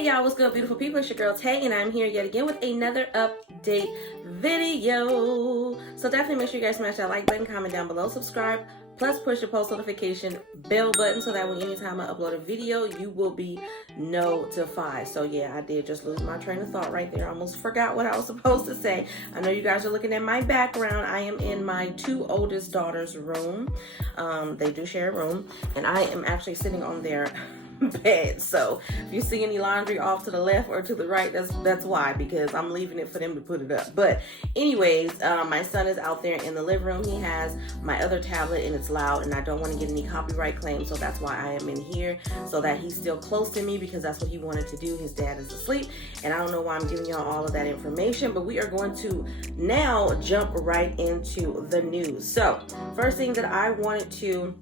Hey y'all, what's good, beautiful people? It's your girl Tay, and I'm here yet again with another update video. So definitely make sure you guys smash that like button, comment down below, subscribe, plus push the post notification bell button so that when anytime I upload a video, you will be notified. So yeah, I did just lose my train of thought right there. I almost forgot what I was supposed to say. I know you guys are looking at my background. I am in my two oldest daughters' room. They do share a room, and I am actually sitting on their bed. So if you see any laundry off to the left or to the right, that's why, because I'm leaving it for them to put it up. But anyways, my son is out there in the living room. He has my other tablet and it's loud, and I don't want to get any copyright claims, so that's why I am in here, so that he's still close to me, because that's what he wanted to do. His dad is asleep, and I don't know why I'm giving y'all all of that information, but we are going to now jump right into the news. So first thing that I wanted to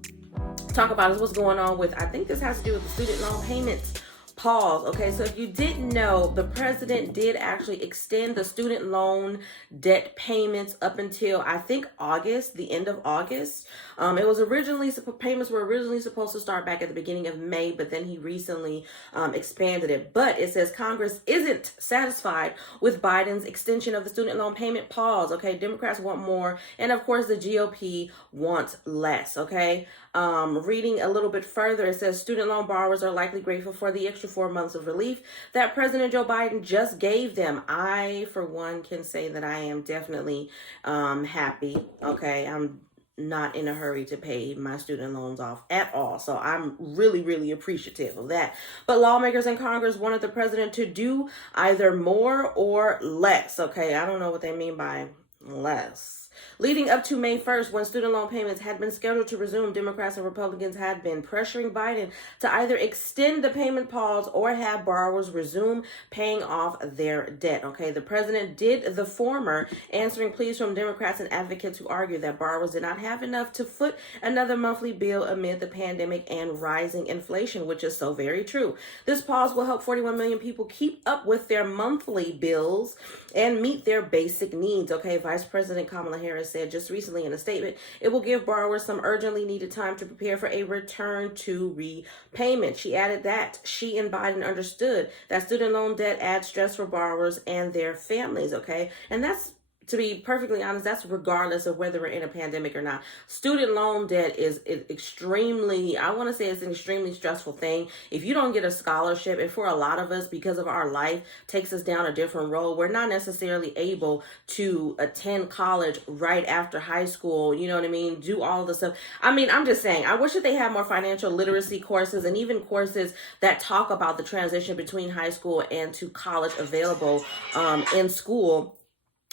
talk about is what's going on with, I think this has to do with the student loan payments pause. Okay, so if you didn't know, the president did actually extend the student loan debt payments up until, I think, August, the end of August. It was originally, payments were originally supposed to start back at the beginning of May, but then he recently expanded it. But it says Congress isn't satisfied with Biden's extension of the student loan payment pause. Okay, Democrats want more, and of course the GOP wants less. Okay, reading a little bit further, it says student loan borrowers are likely grateful for the extra 4 months of relief that President Joe Biden just gave them. I, for one, can say that I am definitely happy. Okay, I'm not in a hurry to pay my student loans off at all. So I'm really, really appreciative of that. But lawmakers in Congress wanted the president to do either more or less. Okay, I don't know what they mean by less. Leading up to May 1st, when student loan payments had been scheduled to resume, Democrats and Republicans had been pressuring Biden to either extend the payment pause or have borrowers resume paying off their debt. Okay, the president did the former, answering pleas from Democrats and advocates who argue that borrowers did not have enough to foot another monthly bill amid the pandemic and rising inflation, which is so very true. This pause will help 41 million people keep up with their monthly bills and meet their basic needs. Okay, Vice President Kamala Harris said just recently in a statement, it will give borrowers some urgently needed time to prepare for a return to repayment. She added that she and Biden understood that student loan debt adds stress for borrowers and their families. Okay, and that's, to be perfectly honest, that's regardless of whether we're in a pandemic or not. Student loan debt is extremely, I want to say it's an extremely stressful thing. If you don't get a scholarship, and for a lot of us, because of our life takes us down a different road, we're not necessarily able to attend college right after high school, you know what I mean? Do all the stuff. I mean, I'm just saying, I wish that they had more financial literacy courses, and even courses that talk about the transition between high school and to college available in school,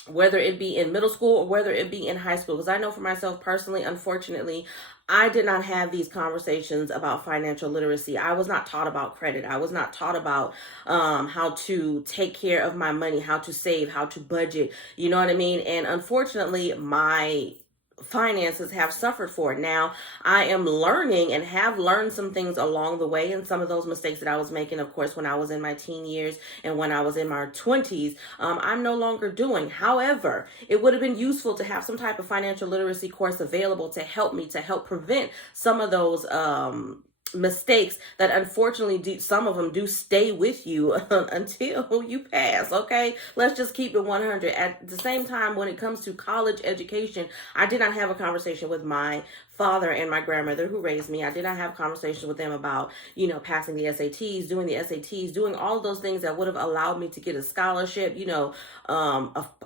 whether it be in middle school or whether it be in high school. Because I know for myself personally, unfortunately, I did not have these conversations about financial literacy. I was not taught about credit. I was not taught about how to take care of my money, how to save, how to budget. You know what I mean? And unfortunately, my finances have suffered for it. Now, I am learning and have learned some things along the way, and some of those mistakes that I was making, of course, when I was in my teen years and when I was in my 20s, I'm no longer doing. However, it would have been useful to have some type of financial literacy course available to help me, to help prevent some of those mistakes that unfortunately some of them do stay with you until you pass. Okay, let's just keep it 100. At the same time, when it comes to college education, I did not have a conversation with my father and my grandmother who raised me. I did not have conversations with them about, you know, passing the SATs, doing the SATs, doing all of those things that would have allowed me to get a scholarship, you know,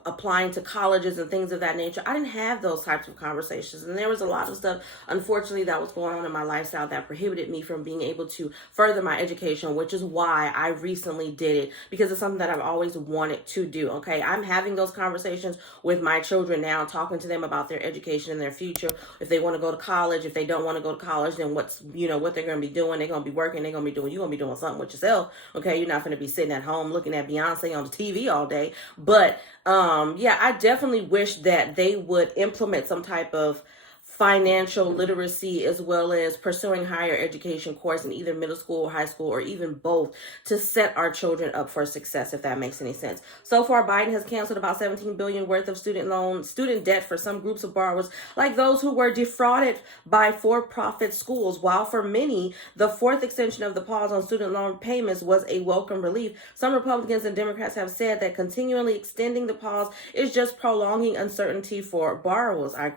applying to colleges and things of that nature. I didn't have those types of conversations. And there was a lot of stuff, unfortunately, that was going on in my lifestyle that prohibited me from being able to further my education, which is why I recently did it, because it's something that I've always wanted to do. Okay, I'm having those conversations with my children now, talking to them about their education and their future. If they want to go to college, if they don't want to go to college, then what's, you know, what they're going to be doing. They're going to be working. They're going to be doing, you're going to be doing something with yourself. Okay, you're not going to be sitting at home looking at Beyonce on the TV all day. But yeah, I definitely wish that they would implement some type of financial literacy, as well as pursuing higher education course in either middle school, high school, or even both, to set our children up for success, if that makes any sense. So far, Biden has canceled about $17 billion worth of student debt for some groups of borrowers, like those who were defrauded by for-profit schools, while for many, the fourth extension of the pause on student loan payments was a welcome relief. Some Republicans and Democrats have said that continually extending the pause is just prolonging uncertainty for borrowers. I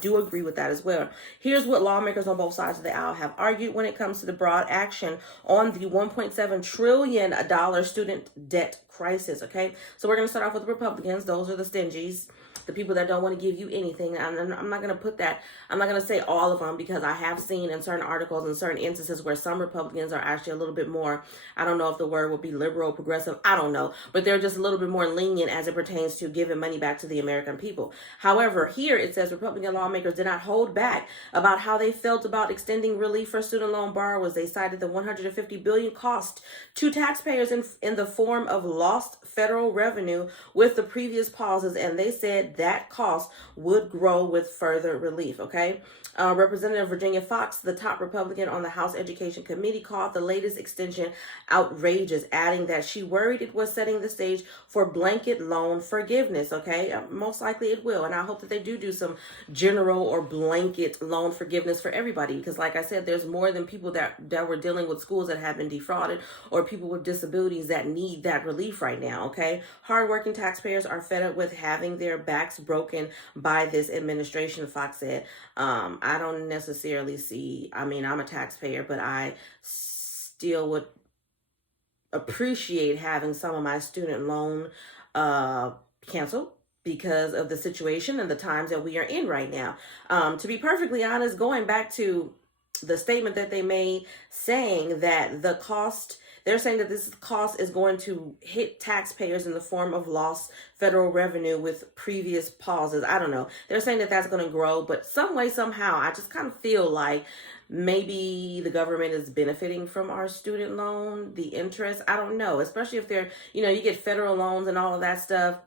do agree with that as well. Here's what lawmakers on both sides of the aisle have argued when it comes to the broad action on the $1.7 trillion student debt crisis. Okay, so we're going to start off with the Republicans. Those are the stingies, the people that don't want to give you anything. I'm not going to put that, I'm not going to say all of them, because I have seen in certain articles and certain instances where some Republicans are actually a little bit more, I don't know if the word would be liberal, progressive, I don't know, but they're just a little bit more lenient as it pertains to giving money back to the American people. However, here it says Republican lawmakers did not hold back about how they felt about extending relief for student loan borrowers. They cited the $150 billion cost to taxpayers in the form of lost federal revenue with the previous pauses, and they said that cost would grow with further relief. Okay, Representative Virginia Fox, the top Republican on the House Education Committee, called the latest extension outrageous, adding that she worried it was setting the stage for blanket loan forgiveness. Okay, most likely it will, and I hope that they do some general or blanket loan forgiveness for everybody, because like I said, there's more than people that were dealing with schools that have been defrauded, or people with disabilities that need that relief right now. Okay, hardworking taxpayers are fed up with having their backs broken by this administration, Fox said. I don't necessarily see, I mean, I'm a taxpayer, but I still would appreciate having some of my student loan canceled because of the situation and the times that we are in right now. To be perfectly honest, going back to the statement that they made saying that the cost, they're saying that this cost is going to hit taxpayers in the form of lost federal revenue with previous pauses. I don't know. They're saying that that's going to grow, but some way, somehow, I just kind of feel like maybe the government is benefiting from our student loan, the interest. I don't know, especially if they're, you get federal loans and all of that stuff.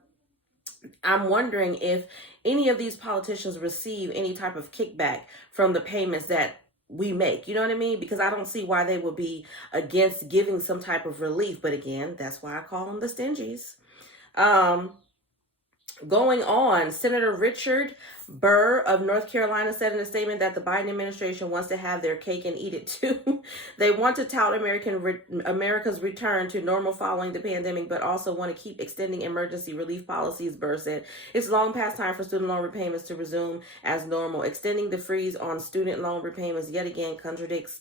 I'm wondering if any of these politicians receive any type of kickback from the payments that we make, you know what I mean? Because I don't see why they would be against giving some type of relief. But again, that's why I call them the stingies. Going on, Senator Richard Burr of North Carolina said in a statement that the Biden administration wants to have their cake and eat it too. They want to tout America's return to normal following the pandemic, but also want to keep extending emergency relief policies, Burr said. It's long past time for student loan repayments to resume as normal. Extending the freeze on student loan repayments yet again contradicts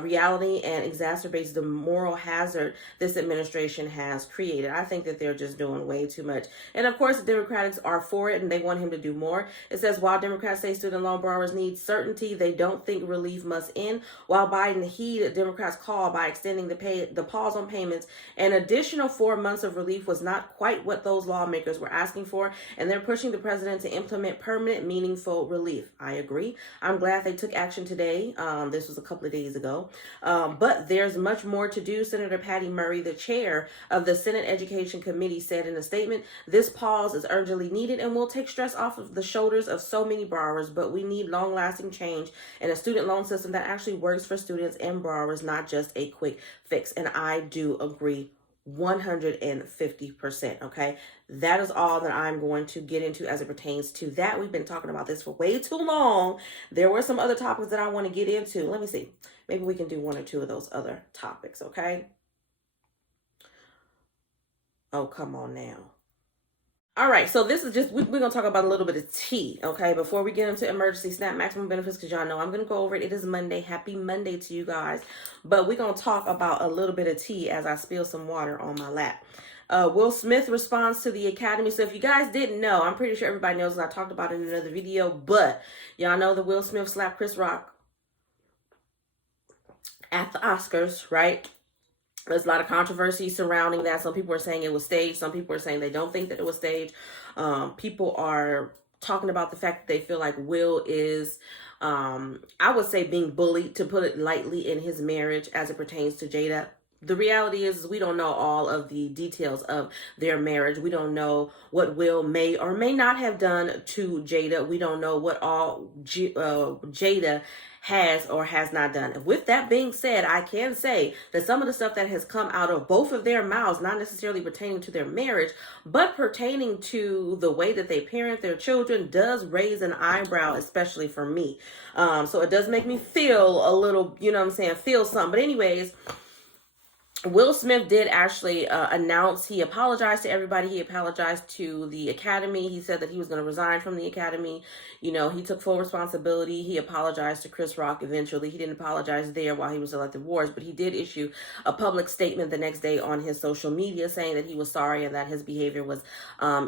reality and exacerbates the moral hazard this administration has created. I think that they're just doing way too much. And of course, the Democrats are for it and they want him to do more. It says, while Democrats say student loan borrowers need certainty, they don't think relief must end. While Biden heeded Democrats' call by extending the pause on payments, an additional 4 months of relief was not quite what those lawmakers were asking for, and they're pushing the president to implement permanent, meaningful relief. I agree. I'm glad they took action today. This was a couple of days ago. But there's much more to do. Senator Patty Murray, the chair of the Senate Education Committee, said in a statement, this pause is urgently needed and will take stress off of the shoulders of so many borrowers, but we need long-lasting change in a student loan system that actually works for students and borrowers, not just a quick fix. And I do agree 150%. Okay, that is all that I'm going to get into as it pertains to that. We've been talking about this for way too long. There were some other topics that I want to get into. Let me see. Maybe we can do one or two of those other topics. Okay. Oh, come on now. All right, so this is just, we're going to talk about a little bit of tea, okay, before we get into emergency SNAP maximum benefits, because y'all know I'm going to go over it. It is Monday. Happy Monday to you guys. But we're going to talk about a little bit of tea as I spill some water on my lap. Will Smith responds to the Academy. So if you guys didn't know, I'm pretty sure everybody knows, and I talked about it in another video, but y'all know that Will Smith slapped Chris Rock at the Oscars, right? There's a lot of controversy surrounding that. Some people are saying it was staged. Some people are saying they don't think that it was staged. People are talking about the fact that they feel like Will is, I would say, being bullied, to put it lightly, in his marriage as it pertains to Jada the reality is we don't know all of the details of their marriage. We don't know what Will may or may not have done to Jada. We don't know what all Jada has or has not done. And with that being said, I can say that some of the stuff that has come out of both of their mouths, not necessarily pertaining to their marriage, but pertaining to the way that they parent their children, does raise an eyebrow, especially for me. So it does make me feel a little, you know what I'm saying, feel something. But anyways, Will Smith did actually announce he apologized to everybody. He apologized to the Academy. He said that he was going to resign from the Academy. You know, he took full responsibility. He apologized to Chris Rock eventually. He didn't apologize there while he was still at the wars, but he did issue a public statement the next day on his social media saying that he was sorry and that his behavior was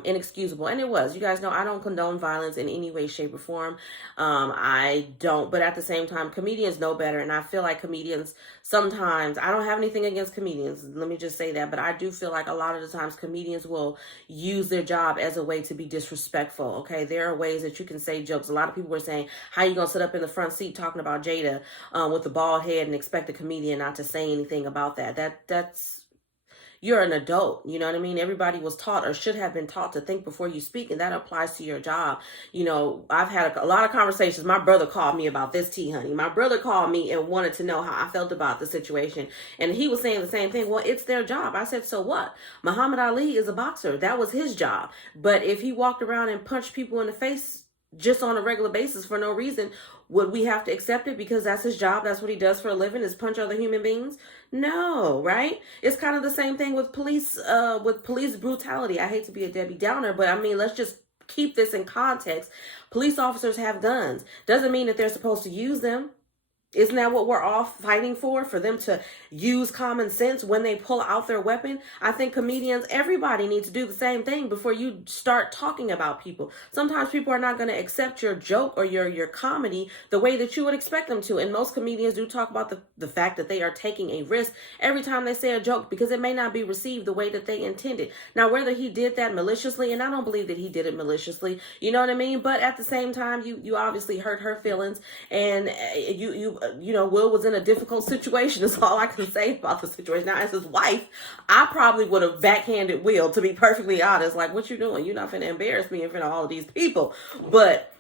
inexcusable. And it was. You guys know I don't condone violence in any way, shape, or form. I don't. But at the same time, comedians know better. And I feel like comedians sometimes, I don't have anything against comedians, let me just say that, but I do feel like a lot of the times comedians will use their job as a way to be disrespectful. Okay, there are ways that you can say jokes. A lot of people were saying, how you gonna sit up in the front seat talking about Jada with the bald head and expect a comedian not to say anything about that? That's you're an adult, you know what I mean? Everybody was taught or should have been taught to think before you speak, and that applies to your job. You know, I've had a lot of conversations. My brother called me about this tea, honey. My brother called me and wanted to know how I felt about the situation, and he was saying the same thing. Well, it's their job. I said, so what? Muhammad Ali is a boxer. That was his job. But if he walked around and punched people in the face just on a regular basis for no reason, would we have to accept it because that's his job? That's what he does for a living, is punch other human beings? No, right? It's kind of the same thing with police brutality. I hate to be a Debbie Downer, but I mean, let's just keep this in context. Police officers have guns. Doesn't mean that they're supposed to use them. Isn't that what we're all fighting for them to use common sense when they pull out their weapon? I think comedians, everybody needs to do the same thing before you start talking about people. Sometimes people are not going to accept your joke or your comedy the way that you would expect them to. And most comedians do talk about the fact that they are taking a risk every time they say a joke because it may not be received the way that they intended. Now, whether he did that maliciously, and I don't believe that he did it maliciously, you know what I mean? But at the same time, you obviously hurt her feelings, and you know, Will was in a difficult situation. That's all I can say about the situation. Now, as his wife, I probably would have backhanded Will, to be perfectly honest. Like, what you doing? You're not finna embarrass me in front of all of these people. But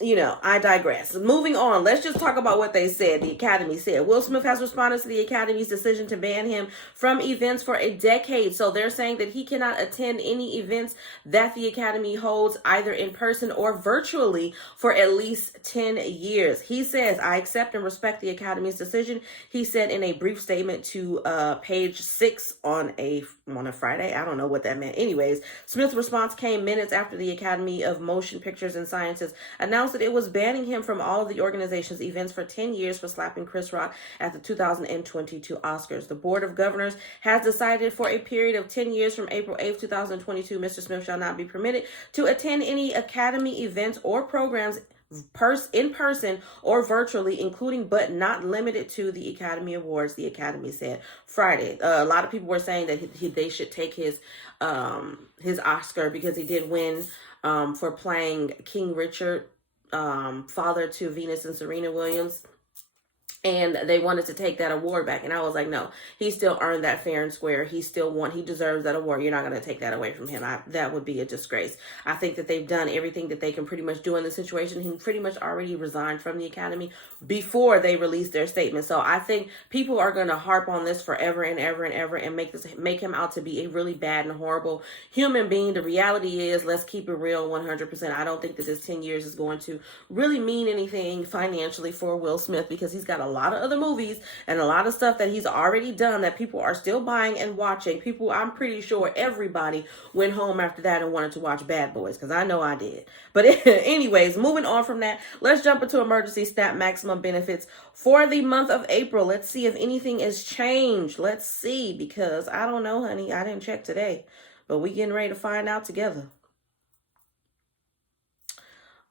you know, I digress. Moving on, let's just talk about what they said. The Academy said Will Smith has responded to the Academy's decision to ban him from events for a decade. So they're saying that he cannot attend any events that the Academy holds either in person or virtually for at least 10 years. He says, I accept and respect the Academy's decision, he said in a brief statement to page 6 on a Friday. I don't know what that meant. Anyways, Smith's response came minutes after the Academy of Motion Pictures and Sciences announced that it was banning him from all of the organization's events for 10 years for slapping Chris Rock at the 2022 Oscars. The Board of Governors has decided for a period of 10 years from April 8th, 2022, Mr. Smith shall not be permitted to attend any Academy events or programs in person or virtually, including but not limited to the Academy Awards, the Academy said Friday. A lot of people were saying that they should take his Oscar because he did win for playing King Richard, father to Venus and Serena Williams. And they wanted to take that award back. And I was like, no, he still earned that fair and square. He deserves that award. You're not going to take that away from him. That would be a disgrace. I think that they've done everything that they can pretty much do in this situation. He pretty much already resigned from the Academy before they released their statement. So I think people are going to harp on this forever and ever and ever and make him out to be a really bad and horrible human being. The reality is, let's keep it real 100%. I don't think that this 10 years is going to really mean anything financially for Will Smith because he's got a lot of other movies and a lot of stuff that he's already done that people are still buying and watching. People, I'm pretty sure everybody went home after that and wanted to watch Bad Boys, because I know I did. But anyways, moving on from that, let's jump into emergency SNAP maximum benefits for the month of April. Let's see if anything has changed. Let's see, because I don't know, honey. I didn't check today, but we getting ready to find out together.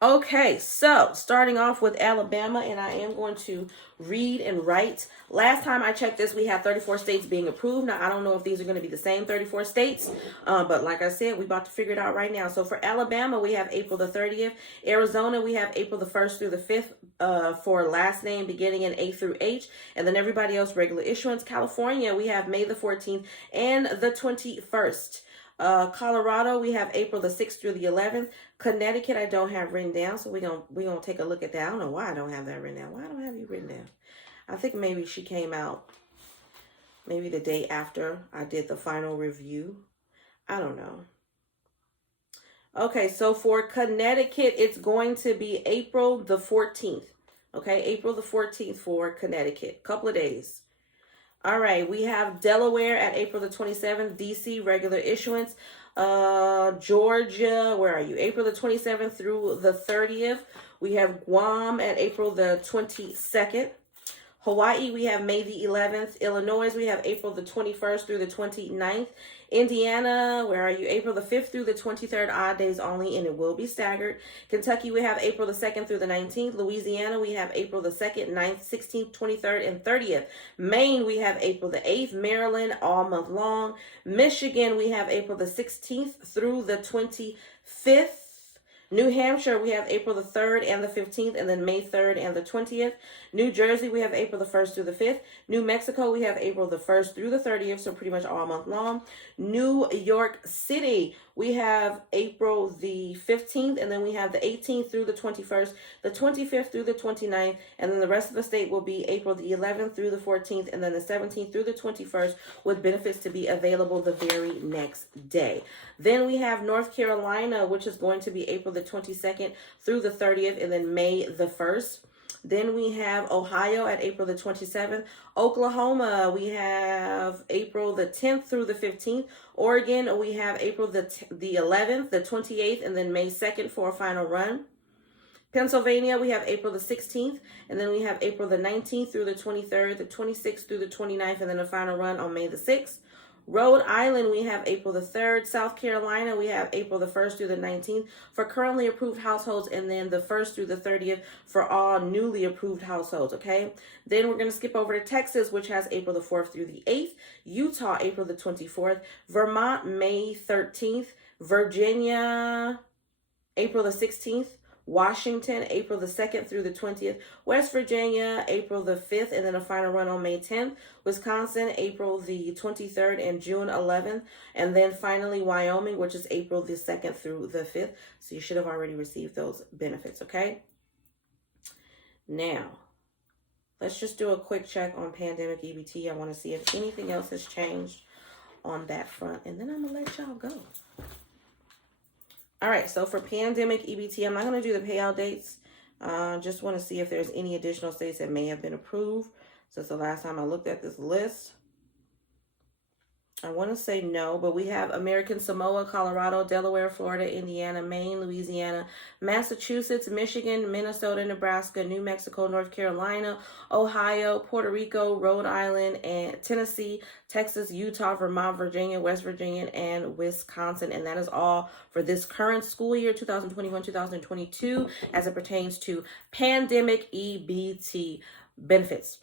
Okay, so starting off with Alabama, and I am going to read and write. Last time I checked this, we had 34 states being approved. Now, I don't know if these are going to be the same 34 states, but like I said, we're about to figure it out right now. So for Alabama, we have April the 30th. Arizona, we have April the 1st through the 5th for last name beginning in A through H, and then everybody else regular issuance. California, we have May the 14th and the 21st. Colorado, we have April the 6th through the 11th. Connecticut, I don't have written down, so we're gonna take a look at that. I don't know why I don't have that written down. Why don't I have you written down? I think maybe she came out maybe the day after I did the final review. I don't know. Okay, so for Connecticut, it's going to be April the 14th. Okay, April the 14th for Connecticut. Couple of days. All right, we have Delaware at April the 27th, DC, regular issuance. Georgia, where are you? April the 27th through the 30th. We have Guam at April the 22nd. Hawaii, we have May the 11th. Illinois, we have April the 21st through the 29th. Indiana, where are you? April the 5th through the 23rd, odd days only, and it will be staggered. Kentucky, we have April the 2nd through the 19th. Louisiana, we have April the 2nd, 9th, 16th, 23rd, and 30th. Maine, we have April the 8th. Maryland, all month long. Michigan, we have April the 16th through the 25th. New Hampshire, we have April the 3rd and the 15th, and then May 3rd and the 20th. New Jersey, we have April the 1st through the 5th. New Mexico, we have April the 1st through the 30th, so pretty much all month long. New York City, we have April the 15th, and then we have the 18th through the 21st, the 25th through the 29th, and then the rest of the state will be April the 11th through the 14th, and then the 17th through the 21st, with benefits to be available the very next day. Then we have North Carolina, which is going to be April the 22nd through the 30th, and then May the 1st. Then we have Ohio at April the 27th. Oklahoma, we have April the 10th through the 15th. Oregon, we have April the 11th, the 28th, and then May 2nd for a final run. Pennsylvania, we have April the 16th, and then we have April the 19th through the 23rd, the 26th through the 29th, and then a final run on May the 6th. Rhode Island, we have April the 3rd. South Carolina, we have April the 1st through the 19th for currently approved households, and then the 1st through the 30th for all newly approved households, okay? Then we're going to skip over to Texas, which has April the 4th through the 8th. Utah, April the 24th. Vermont, May 13th. Virginia, April the 16th. Washington, April the 2nd through the 20th. West Virginia, April the 5th, and then a final run on May 10th. Wisconsin, April the 23rd and June 11th. And then finally, Wyoming, which is April the 2nd through the 5th. So you should have already received those benefits, okay? Now, let's just do a quick check on Pandemic EBT. I want to see if anything else has changed on that front. And then I'm going to let y'all go. All right, so for Pandemic EBT, I'm not going to do the payout dates. Just want to see if there's any additional states that may have been approved since the last time I looked at this list. I want to say no, but we have American Samoa, Colorado, Delaware, Florida, Indiana, Maine, Louisiana, Massachusetts, Michigan, Minnesota, Nebraska, New Mexico, North Carolina, Ohio, Puerto Rico, Rhode Island, and Tennessee, Texas, Utah, Vermont, Virginia, West Virginia, and Wisconsin. And that is all for this current school year, 2021-2022, as it pertains to Pandemic EBT benefits.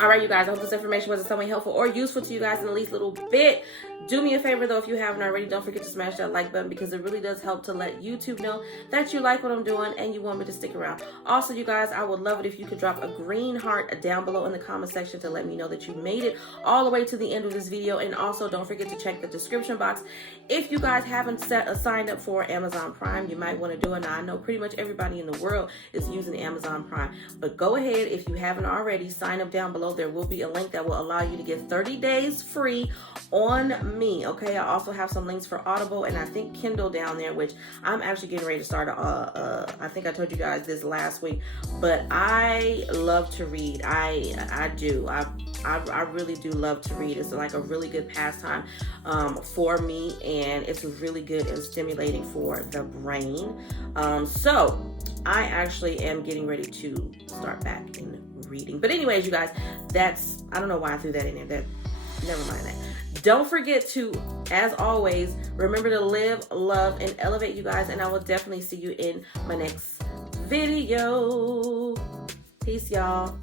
All right, you guys, I hope this information was in some way helpful or useful to you guys in the least little bit. Do me a favor, though, if you haven't already, don't forget to smash that like button because it really does help to let YouTube know that you like what I'm doing and you want me to stick around. Also, you guys, I would love it if you could drop a green heart down below in the comment section to let me know that you made it all the way to the end of this video. And also, don't forget to check the description box. If you guys haven't signed up for Amazon Prime, you might want to do it. Now, I know pretty much everybody in the world is using Amazon Prime, but go ahead, if you haven't already, sign up down below. There will be a link that will allow you to get 30 days free on me, okay? I also have some links for Audible and I think Kindle down there, which I'm actually getting ready to start. I think I told you guys this last week, but I love to read. I do. I really do love to read. It's like a really good pastime for me, and it's really good and stimulating for the brain. So I actually am getting ready to start back in reading. But anyways, you guys, I don't know why I threw that in there. never mind that. Don't forget to, as always, remember to live, love, and elevate, you guys. And I will definitely see you in my next video. Peace, y'all.